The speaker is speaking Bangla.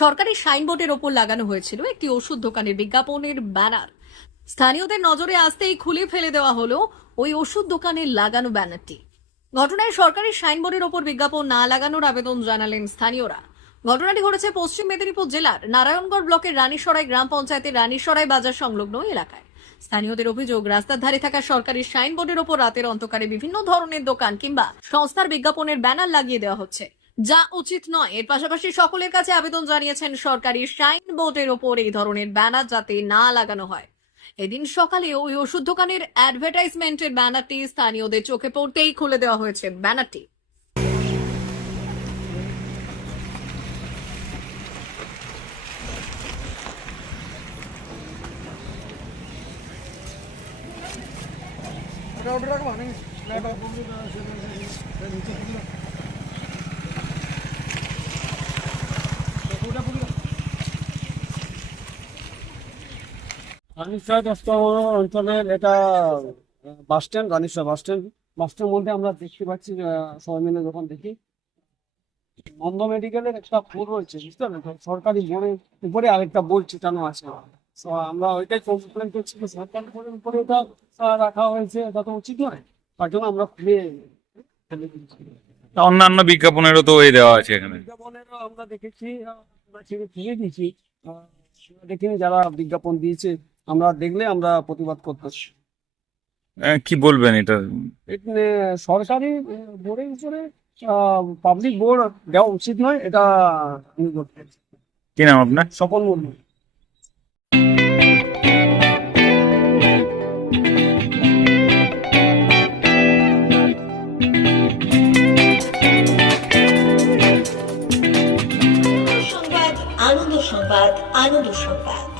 সরকারি সাইনবোর্ডের ওপর লাগানো হয়েছিল একটি ওষুধ দোকানের বিজ্ঞাপনের ব্যানার। স্থানীয়দের নজরে আসতেই খুলে ফেলে দেওয়া হলো ওই ওষুধ দোকানের লাগানো ব্যানারটি। ঘটনায় সরকারি সাইনবোর্ডের ওপর বিজ্ঞাপন না লাগানোর আবেদন জানালেন স্থানীয়রা। ঘটনাটি ঘটেছে পশ্চিম মেদিনীপুর জেলার নারায়ণগড় ব্লকের রানীসরাই গ্রাম পঞ্চায়েতের রানীসরাই বাজার সংলগ্ন এলাকায়। স্থানীয়দের অভিযোগ, রাস্তার ধারে থাকা সরকারি সাইনবোর্ডের ওপর রাতের অন্ধকারে বিভিন্ন ধরনের দোকান কিংবা সংস্থার বিজ্ঞাপনের ব্যানার লাগিয়ে দেওয়া হচ্ছে। যা উচিত নয়। এর পাশাপাশি সকলের কাছে আবেদন জানিয়েছেন সরকারি সাইন বোর্ডের ওপর এই ধরনের ব্যানার যাতে না লাগানো হয়। এদিন সকালে ওই ওষুধ দোকানের অ্যাডভার্টাইজমেন্টের ব্যানারটি স্থানীয়দের চোখে পড়তেই খুলে দেওয়া হয়েছে ব্যানারটি। ওটা রানীশ্বর অঞ্চলের এটা bus stand Ranishwar bus stand bus stand মধ্যে আমরা দেখতে পাচ্ছি সবাই মিলে যখন দেখি নন্দ মেডিকেলের একটা বোর্ড রয়েছে বুঝতে পারলেন? সরকারি বোর্ডের উপরে আরেকটা বোর্ড ছিটানো আছে। তো আমরা ওইটাই কমপ্লেন করছি যে সরকারি বোর্ডের উপরে ওটা রাখা হয়েছে এটা তো উচিত নয়। তার জন্য আমরা খুলে ফেলে অন্যান্য বিজ্ঞাপনেরও তো এই দেওয়া আছে এখানে। বিজ্ঞাপনেরও আমরা দেখেছি আমরা ছেড়ে ফিরে দিয়েছি। দেখিনি যারা বিজ্ঞাপন দিয়েছে আমরা দেখলে আমরা প্রতিবাদ করতেছি। আহ, কি বলবেন এটা? সরকারি বোর্ডের উপরে পাবলিক বোর্ড দেওয়া উচিত নয় এটা আমি বলতে। কি নাম আপনার? স্বপন মুর্মু সংবাদ আনন্দ সংবাদ আনন্দ সংবাদ।